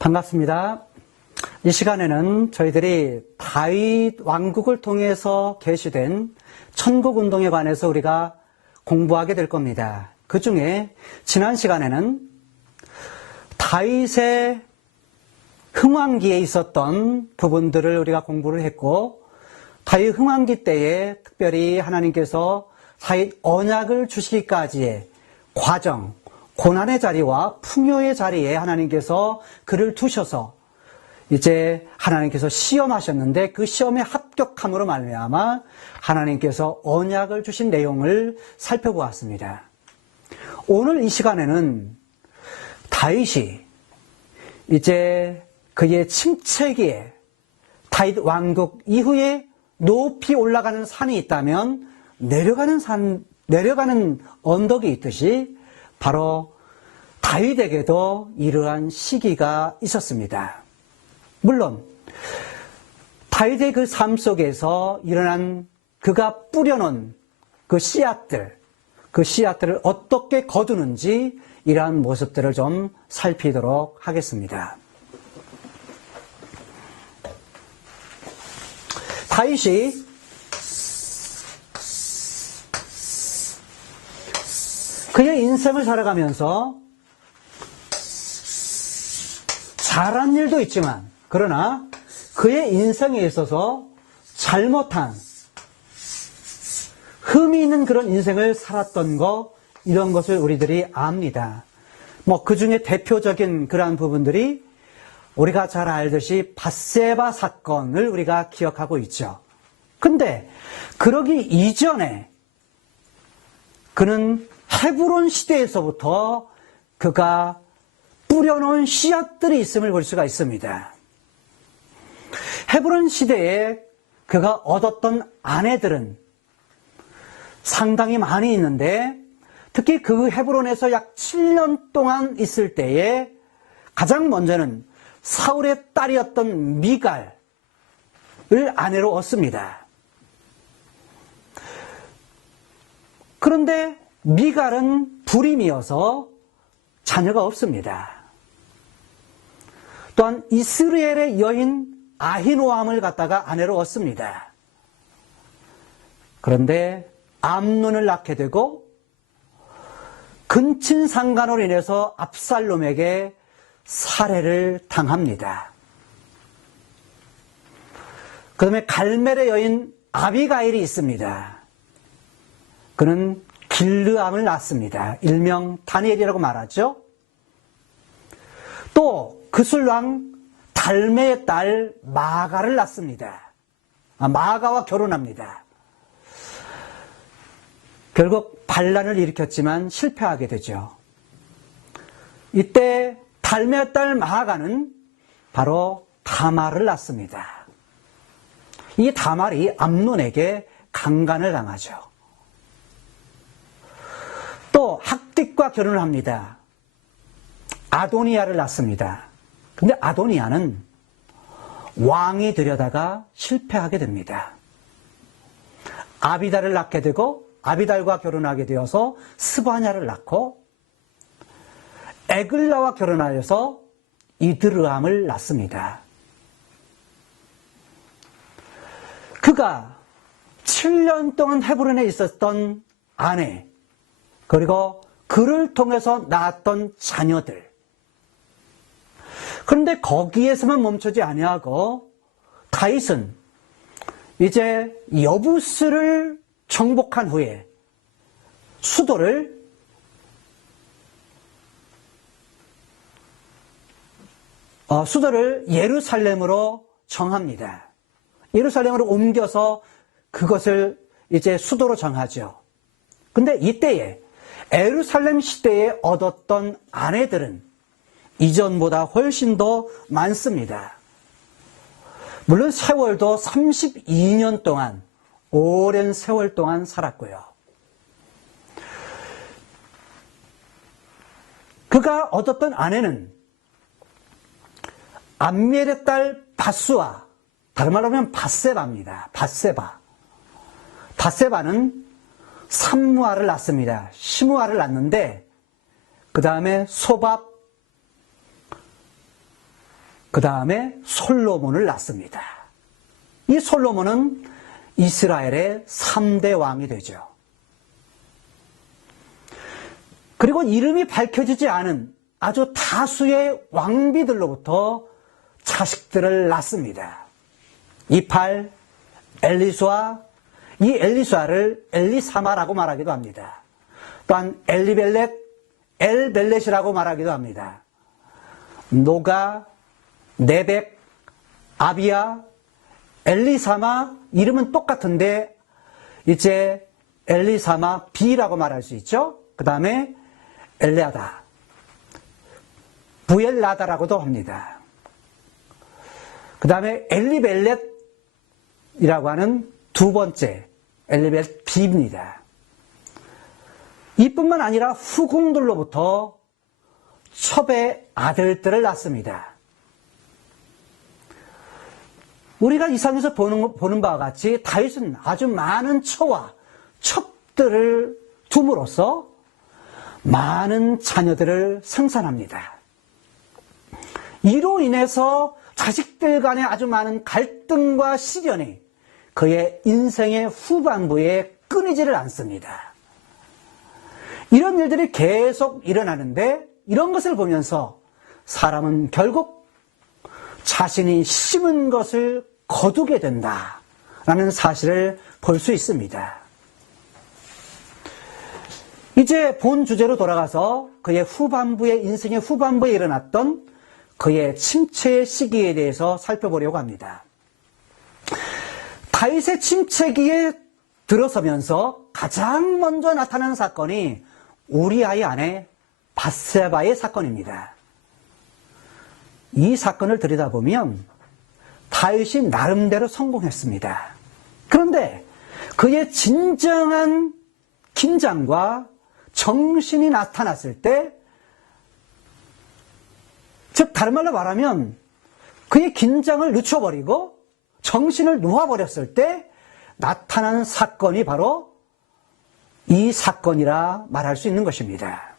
반갑습니다. 이 시간에는 저희들이 다윗 왕국을 통해서 계시된 천국운동에 관해서 우리가 공부하게 될 겁니다. 그 중에 지난 시간에는 다윗의 흥왕기에 있었던 부분들을 우리가 공부를 했고, 다윗 흥왕기 때에 특별히 하나님께서 다윗 언약을 주시기까지의 과정, 고난의 자리와 풍요의 자리에 하나님께서 그를 두셔서 이제 하나님께서 시험하셨는데 그 시험에 합격함으로 말미암아 하나님께서 언약을 주신 내용을 살펴보았습니다. 오늘 이 시간에는 다윗이 이제 그의 침체기에 다윗 왕국 이후에 높이 올라가는 산이 있다면 내려가는 언덕이 있듯이 바로 다윗에게도 이러한 시기가 있었습니다. 물론 다윗의 그 삶 속에서 일어난 그가 뿌려놓은 그 씨앗들을 어떻게 거두는지 이러한 모습들을 좀 살피도록 하겠습니다. 다윗이 그의 인생을 살아가면서 잘한 일도 있지만, 그러나 그의 인생에 있어서 잘못한, 흠이 있는 그런 인생을 살았던 이런 것을 우리들이 압니다. 그 중에 대표적인 그러한 부분들이 우리가 잘 알듯이 밧세바 사건을 우리가 기억하고 있죠. 근데 그러기 이전에 그는 헤브론 시대에서부터 그가 뿌려놓은 씨앗들이 있음을 볼 수가 있습니다. 헤브론 시대에 그가 얻었던 아내들은 상당히 많이 있는데, 특히 그 헤브론에서 약 7년 동안 있을 때에 가장 먼저는 사울의 딸이었던 미갈을 아내로 얻습니다. 그런데 미갈은 불임이어서 자녀가 없습니다. 또한 이스라엘의 여인 아히노암을 갖다가 아내로 얻습니다. 그런데 암논을 낳게 되고 근친상간으로 인해서 압살롬에게 살해를 당합니다. 그 다음에 갈멜의 여인 아비가일이 있습니다. 그는 길르암을 낳습니다. 일명 다니엘이라고 말하죠. 또 그술왕 달메의 딸 마가를 낳습니다. 마가와 결혼합니다. 결국 반란을 일으켰지만 실패하게 되죠. 이때 달메의 딸 마가는 바로 다말을 낳습니다. 이 다말이 암논에게 강간을 당하죠. 또 학딕과 결혼을 합니다. 아도니아를 낳습니다. 근데 아도니아는 왕이 되려다가 실패하게 됩니다. 아비달을 낳게 되고 아비달과 결혼하게 되어서 스바냐를 낳고 에글라와 결혼하여서 이드르암을 낳습니다. 그가 7년 동안 헤브론에 있었던 아내, 그리고 그를 통해서 낳았던 자녀들. 그런데 거기에서만 멈추지 아니하고 다윗은 이제 여부스를 정복한 후에 수도를 예루살렘으로 정합니다. 예루살렘으로 옮겨서 그것을 이제 수도로 정하죠. 근데 이때에 예루살렘 시대에 얻었던 아내들은 이전보다 훨씬 더 많습니다. 물론 세월도 32년 동안, 오랜 세월 동안 살았고요. 그가 얻었던 아내는 암미엘의 딸 바수아, 다른 말로 하면 밧세바입니다. 밧세바는 삼무아를 낳습니다. 시무아를 낳는데 그 다음에 소밥, 그 다음에 솔로몬을 낳습니다. 이 솔로몬은 이스라엘의 3대 왕이 되죠. 그리고 이름이 밝혀지지 않은 아주 다수의 왕비들로부터 자식들을 낳습니다. 이팔, 엘리수아, 이 엘리수아를 엘리사마라고 말하기도 합니다. 또한 엘리벨렛, 엘벨렛이라고 말하기도 합니다. 노가, 네벡, 아비야, 엘리사마, 이름은 똑같은데 이제 엘리사마 B라고 말할 수 있죠. 그 다음에 엘레아다, 부엘라다라고도 합니다. 그 다음에 엘리벨렛이라고 하는 두 번째 엘리벨렛 B입니다. 이뿐만 아니라 후궁들로부터 첩의 아들들을 낳습니다. 우리가 이 상에서 보는 바와 같이 다윗은 아주 많은 처와 첩들을 둠으로써 많은 자녀들을 생산합니다. 이로 인해서 자식들 간의 아주 많은 갈등과 시련이 그의 인생의 후반부에 끊이지를 않습니다. 이런 일들이 계속 일어나는데 이런 것을 보면서 사람은 결국 자신이 심은 것을 거두게 된다라는 사실을 볼 수 있습니다. 이제 본 주제로 돌아가서 그의 인생의 후반부에 일어났던 그의 침체의 시기에 대해서 살펴보려고 합니다. 다윗의 침체기에 들어서면서 가장 먼저 나타나는 사건이 우리아의 아내 밧세바의 사건입니다. 이 사건을 들여다보면 다윗이 나름대로 성공했습니다. 그런데 그의 진정한 긴장과 정신이 나타났을 때, 즉 다른 말로 말하면 그의 긴장을 늦춰버리고 정신을 놓아버렸을 때 나타난 사건이 바로 이 사건이라 말할 수 있는 것입니다.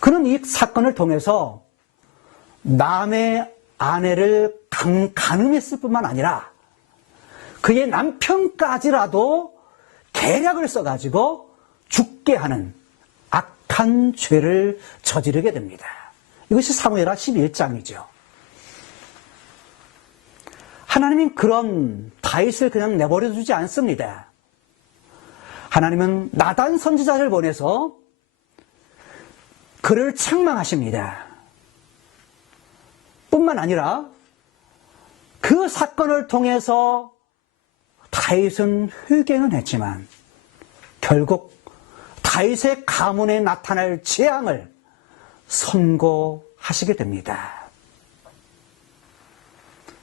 그는 이 사건을 통해서 남의 아내를 간음했을 뿐만 아니라 그의 남편까지라도 계략을 써가지고 죽게 하는 악한 죄를 저지르게 됩니다. 이것이 사무엘하 11장이죠. 하나님은 그런 다윗을 그냥 내버려 두지 않습니다. 하나님은 나단 선지자를 보내서 그를 책망하십니다. 뿐만 아니라 그 사건을 통해서 다윗은 회개는 했지만 결국 다윗의 가문에 나타날 재앙을 선고하시게 됩니다.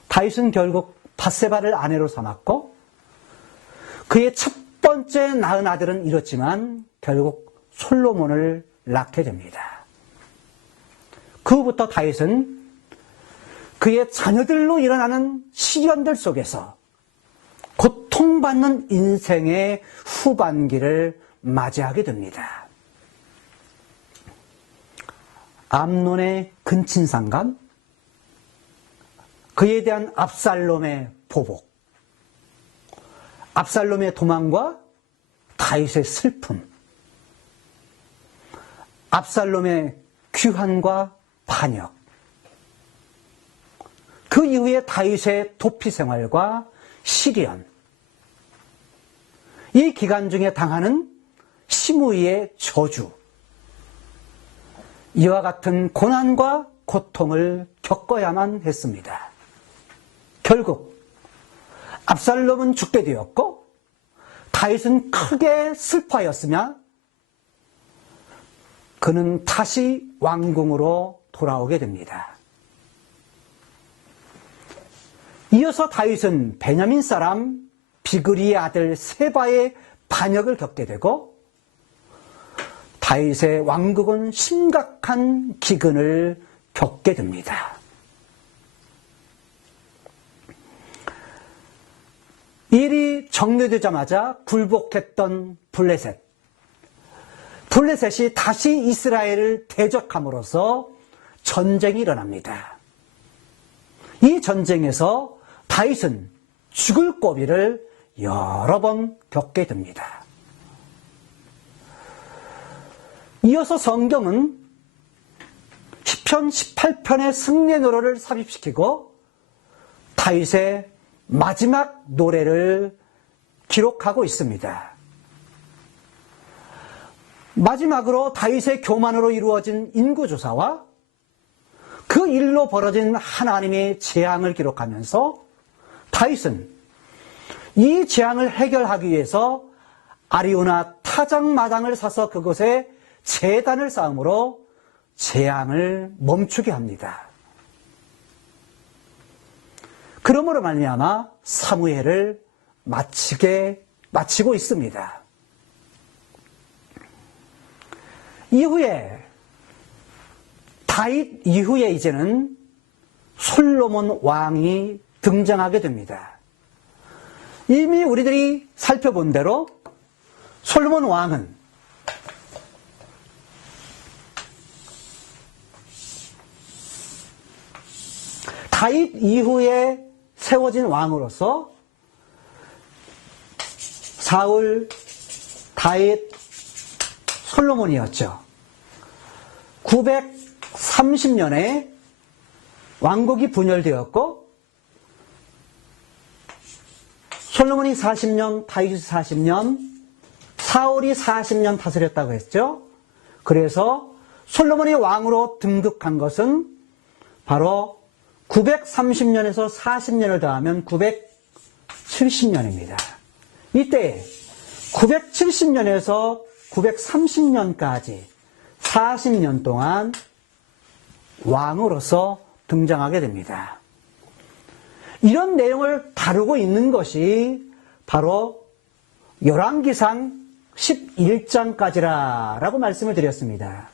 다윗은 결국 밧세바를 아내로 삼았고 그의 첫 번째 낳은 아들은 잃었지만 결국 솔로몬을 낳게 됩니다. 그 후부터 다윗은 그의 자녀들로 일어나는 시련들 속에서 고통받는 인생의 후반기를 맞이하게 됩니다. 암논의 근친상간, 그에 대한 압살롬의 보복, 압살롬의 도망과 다윗의 슬픔, 압살롬의 귀환과 반역, 그 이후에 다윗의 도피 생활과 시련, 이 기간 중에 당하는 시므이의 저주, 이와 같은 고난과 고통을 겪어야만 했습니다. 결국 압살롬은 죽게 되었고 다윗은 크게 슬퍼하였으며 그는 다시 왕궁으로 돌아오게 됩니다. 이어서 다윗은 베냐민 사람 비그리의 아들 세바의 반역을 겪게 되고 다윗의 왕국은 심각한 기근을 겪게 됩니다. 일이 정리되자마자 굴복했던 블레셋. 블레셋이 다시 이스라엘을 대적함으로써 전쟁이 일어납니다. 이 전쟁에서 다윗은 죽을 고비를 여러 번 겪게 됩니다. 이어서 성경은 시편 18편의 승리의 노래를 삽입시키고 다윗의 마지막 노래를 기록하고 있습니다. 마지막으로 다윗의 교만으로 이루어진 인구조사와 그 일로 벌어진 하나님의 재앙을 기록하면서 다윗은 이 재앙을 해결하기 위해서 아리우나 타작마당을 사서 그곳에 제단을 쌓음으로 재앙을 멈추게 합니다. 그러므로 말미암아 사무엘을 마치고 있습니다. 이후에 다윗 이후에 이제는 솔로몬 왕이 등장하게 됩니다. 이미 우리들이 살펴본 대로 솔로몬 왕은 다윗 이후에 세워진 왕으로서 사울, 다윗, 솔로몬이었죠. 930년에 왕국이 분열되었고 솔로몬이 40년, 다윗이 40년, 사울이 40년 다스렸다고 했죠. 그래서 솔로몬이 왕으로 등극한 것은 바로 930년에서 40년을 더하면 970년입니다. 이때 970년에서 930년까지 40년 동안 왕으로서 등장하게 됩니다. 이런 내용을 다루고 있는 것이 바로 열왕기상 11장까지라고 말씀을 드렸습니다.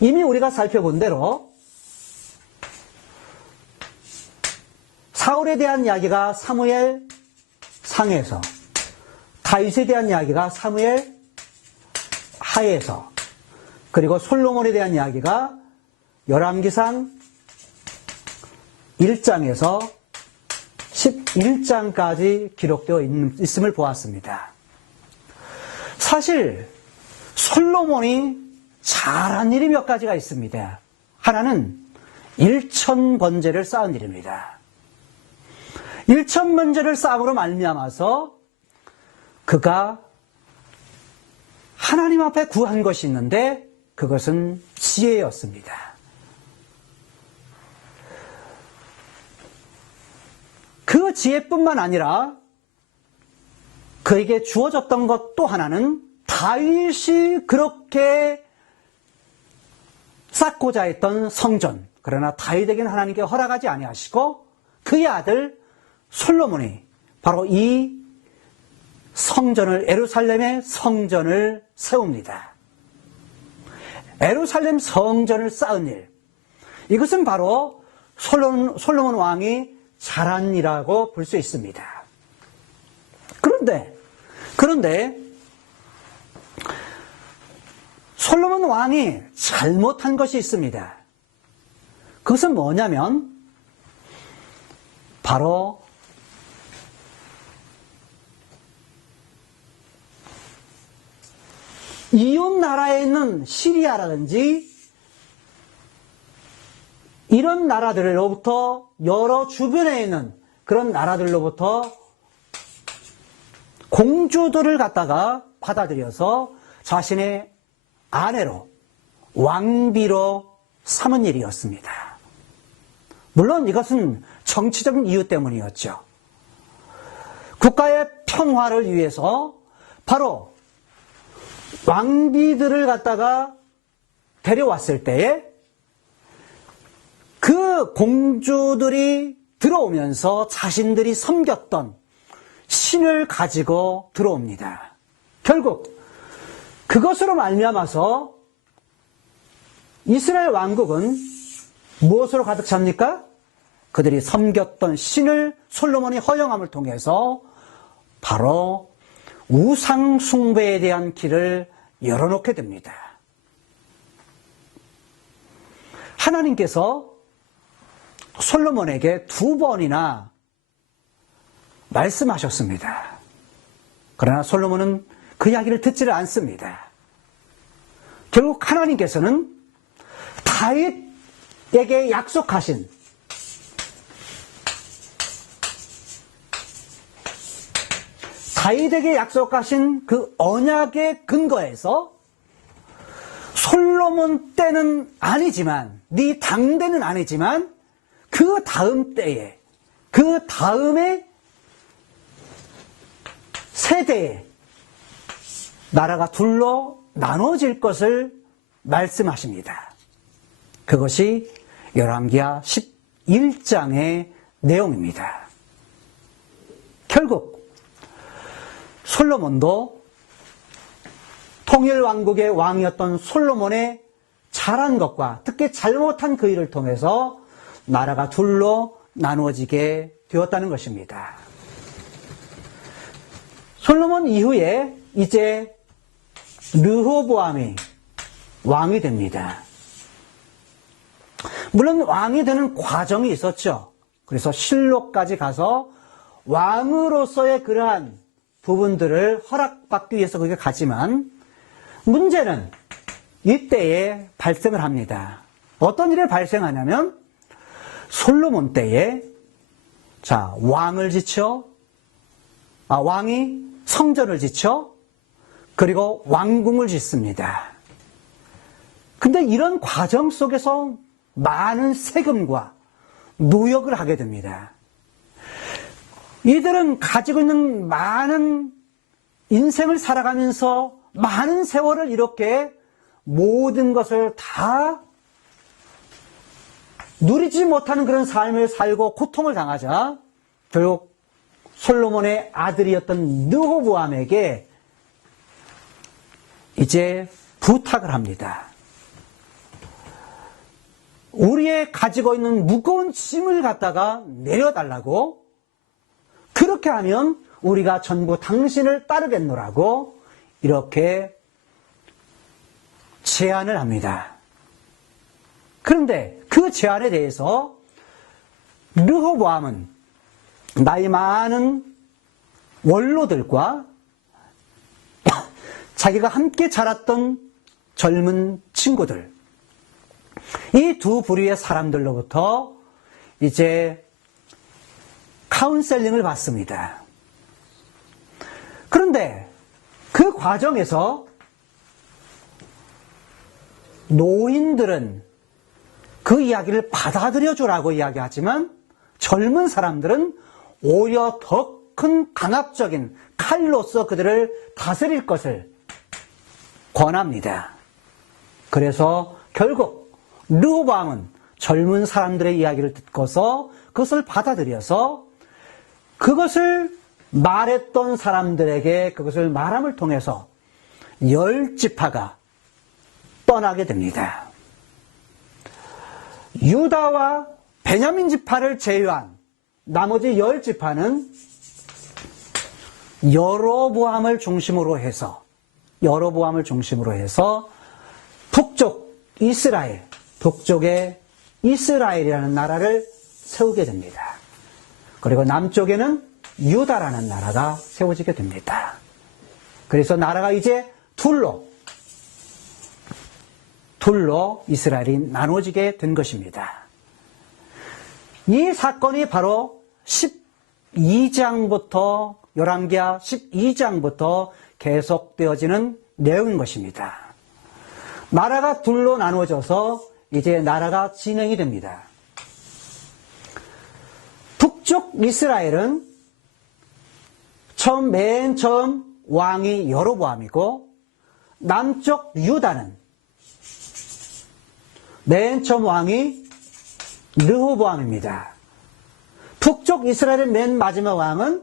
이미 우리가 살펴본 대로 사울에 대한 이야기가 사무엘 상에서, 다윗에 대한 이야기가 사무엘 하에서, 그리고 솔로몬에 대한 이야기가 열왕기상 1장에서 11장까지 기록되어 있음을 보았습니다. 사실 솔로몬이 잘한 일이 몇 가지가 있습니다. 하나는 1000번제를 쌓은 일입니다. 1000번제를 쌓음으로 말미암아서 그가 하나님 앞에 구한 것이 있는데 그것은 지혜였습니다. 그 지혜뿐만 아니라 그에게 주어졌던 것 또 하나는 다윗이 그렇게 쌓고자 했던 성전, 그러나 다윗에게는 하나님께 허락하지 아니하시고 그의 아들 솔로몬이 바로 이 성전을, 에루살렘의 성전을 세웁니다. 에루살렘 성전을 쌓은 일, 이것은 바로 솔로몬 왕이 잘한 일이라고 볼 수 있습니다. 그런데 솔로몬 왕이 잘못한 것이 있습니다. 그것은 뭐냐면 바로 이웃 나라에 있는 시리아라든지 이런 나라들로부터, 여러 주변에 있는 그런 나라들로부터 공주들을 갖다가 받아들여서 자신의 아내로, 왕비로 삼은 일이었습니다. 물론 이것은 정치적인 이유 때문이었죠. 국가의 평화를 위해서 바로 왕비들을 갖다가 데려왔을 때에 그 공주들이 들어오면서 자신들이 섬겼던 신을 가지고 들어옵니다. 결국 그것으로 말미암아서 이스라엘 왕국은 무엇으로 가득 찹니까? 그들이 섬겼던 신을 솔로몬이 허용함을 통해서 바로 우상 숭배에 대한 길을 열어놓게 됩니다. 하나님께서 솔로몬에게 2번이나 말씀하셨습니다. 그러나 솔로몬은 그 이야기를 듣지를 않습니다. 결국 하나님께서는 다윗에게 약속하신 그 언약의 근거에서 솔로몬 때는 아니지만, 네 당대는 아니지만 그 다음 때에, 그 다음에 세대에 나라가 둘로 나눠질 것을 말씀하십니다. 그것이 열왕기하 11장의 내용입니다. 결국 솔로몬도 통일왕국의 왕이었던 솔로몬의 잘한 것과 특히 잘못한 그 일을 통해서 나라가 둘로 나누어지게 되었다는 것입니다. 솔로몬 이후에 이제 르호보암이 왕이 됩니다. 물론 왕이 되는 과정이 있었죠. 그래서 실로까지 가서 왕으로서의 그러한 부분들을 허락받기 위해서 거기에 가지만, 문제는 이때에 발생을 합니다. 어떤 일이 발생하냐면 솔로몬 때에 왕이 성전을 지쳐 그리고 왕궁을 짓습니다. 근데 이런 과정 속에서 많은 세금과 노역을 하게 됩니다. 이들은 가지고 있는 많은 인생을 살아가면서 많은 세월을 이렇게 모든 것을 다 누리지 못하는 그런 삶을 살고 고통을 당하자 결국 솔로몬의 아들이었던 르호보암에게 이제 부탁을 합니다. 우리의 가지고 있는 무거운 짐을 갖다가 내려달라고, 그렇게 하면 우리가 전부 당신을 따르겠노라고 이렇게 제안을 합니다. 그런데 그 제안에 대해서 르호보암은 나이 많은 원로들과 자기가 함께 자랐던 젊은 친구들, 이 두 부류의 사람들로부터 이제 카운셀링을 받습니다. 그런데 그 과정에서 노인들은 그 이야기를 받아들여주라고 이야기하지만 젊은 사람들은 오히려 더 큰 강압적인 칼로서 그들을 다스릴 것을 권합니다. 그래서 결국 르호보암은 젊은 사람들의 이야기를 듣고서 그것을 받아들여서 그것을 말했던 사람들에게 그것을 말함을 통해서 10지파가 떠나게 됩니다. 유다와 베냐민 지파를 제외한 나머지 10지파는 여로보암을 중심으로 해서 북쪽에 이스라엘이라는 나라를 세우게 됩니다. 그리고 남쪽에는 유다라는 나라가 세워지게 됩니다. 그래서 나라가 이제 둘로 이스라엘이 나눠지게 된 것입니다. 이 사건이 바로 12장부터 열왕기하 12장부터 계속되어지는 내용인 것입니다. 나라가 둘로 나누어져서 이제 나라가 진행이 됩니다. 북쪽 이스라엘은 맨 처음 왕이 여로보암이고, 남쪽 유다는 맨 처음 왕이 르호보암입니다. 북쪽 이스라엘의 맨 마지막 왕은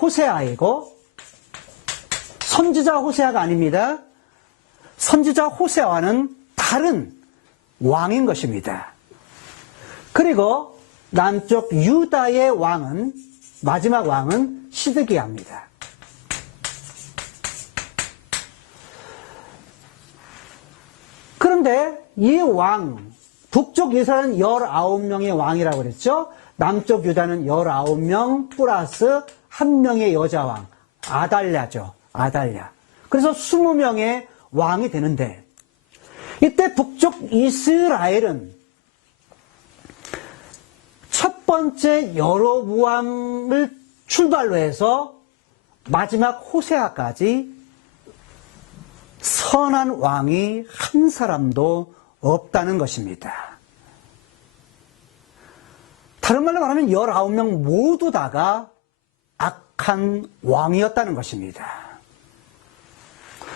호세아이고, 선지자 호세아가 아닙니다. 선지자 호세아와는 다른 왕인 것입니다. 그리고 남쪽 유다의 마지막 왕은 시드기야입니다. 그런데 이 북쪽 이스라엘은 19명의 왕이라고 그랬죠. 남쪽 유다는 19명 플러스 1명의 여자왕, 아달랴죠. 아달랴. 그래서 20명의 왕이 되는데, 이때 북쪽 이스라엘은 첫 번째 여로보암을 출발로 해서 마지막 호세아까지 선한 왕이 한 사람도 없다는 것입니다. 다른 말로 말하면 19명 모두 다가 악한 왕이었다는 것입니다.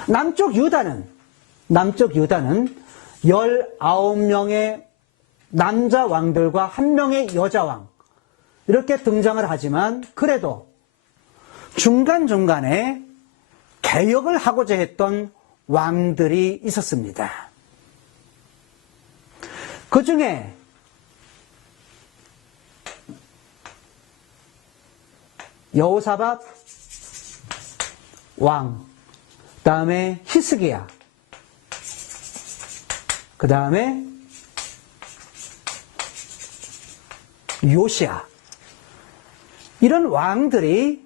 남쪽 유다는 19명의 남자 왕들과 1명의 여자 왕, 이렇게 등장을 하지만 그래도 중간중간에 개혁을 하고자 했던 왕들이 있었습니다. 그 중에 여호사밧 왕, 그 다음에 히스기야, 그 다음에 요시야, 이런 왕들이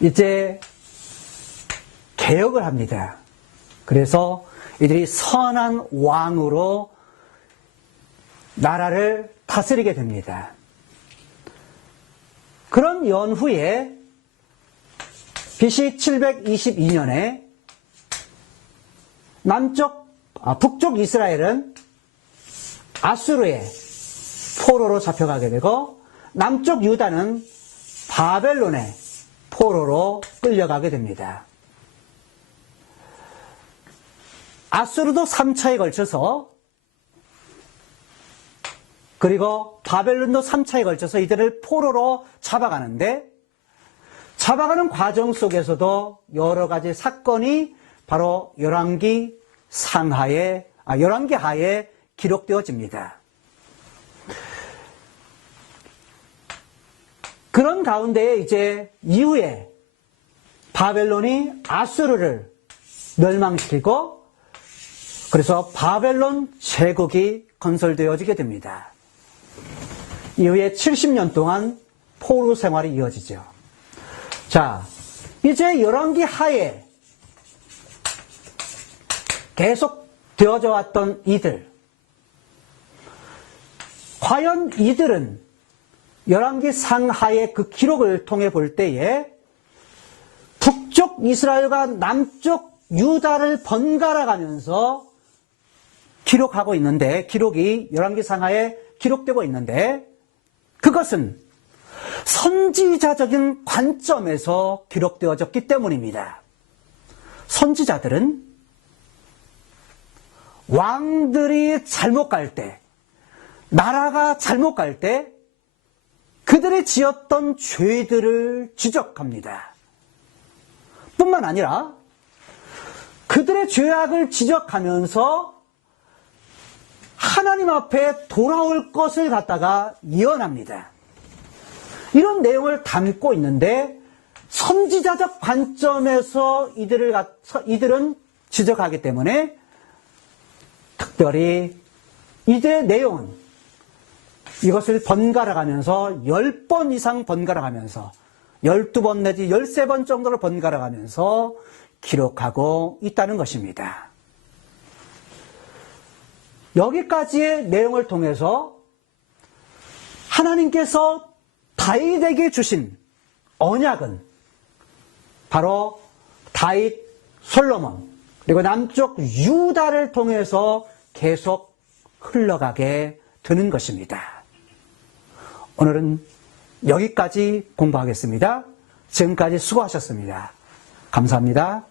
이제 개혁을 합니다. 그래서 이들이 선한 왕으로 나라를 다스리게 됩니다. 그런 연후에 BC 722년에 북쪽 이스라엘은 아수르의 포로로 잡혀가게 되고, 남쪽 유다는 바벨론의 포로로 끌려가게 됩니다. 아수르도 3차에 걸쳐서, 그리고 바벨론도 3차에 걸쳐서 이들을 포로로 잡아가는데, 잡아가는 과정 속에서도 여러 가지 사건이 바로 열왕기 하에 기록되어집니다. 그런 가운데에 이제 이후에 바벨론이 아수르를 멸망시키고, 그래서 바벨론 제국이 건설되어지게 됩니다. 이후에 70년 동안 포로 생활이 이어지죠. 자, 이제 열왕기 하에 계속 되어져 왔던 이들, 과연 이들은 열왕기 상하의 그 기록을 통해 볼 때에 북쪽 이스라엘과 남쪽 유다를 번갈아 가면서 기록하고 있는데, 기록이 열왕기 상하에 기록되고 있는데, 그것은 선지자적인 관점에서 기록되어졌기 때문입니다. 선지자들은 왕들이 잘못 갈 때, 나라가 잘못 갈 때 그들이 지었던 죄들을 지적합니다. 뿐만 아니라 그들의 죄악을 지적하면서 하나님 앞에 돌아올 것을 갖다가 예언합니다. 이런 내용을 담고 있는데, 선지자적 관점에서 이들은 지적하기 때문에 특별히 이들의 내용은 이것을 번갈아 가면서 10번 이상 번갈아 가면서 12번 내지 13번 정도를 번갈아 가면서 기록하고 있다는 것입니다. 여기까지의 내용을 통해서 하나님께서 다윗에게 주신 언약은 바로 다윗, 솔로몬, 그리고 남쪽 유다를 통해서 계속 흘러가게 되는 것입니다. 오늘은 여기까지 공부하겠습니다. 지금까지 수고하셨습니다. 감사합니다.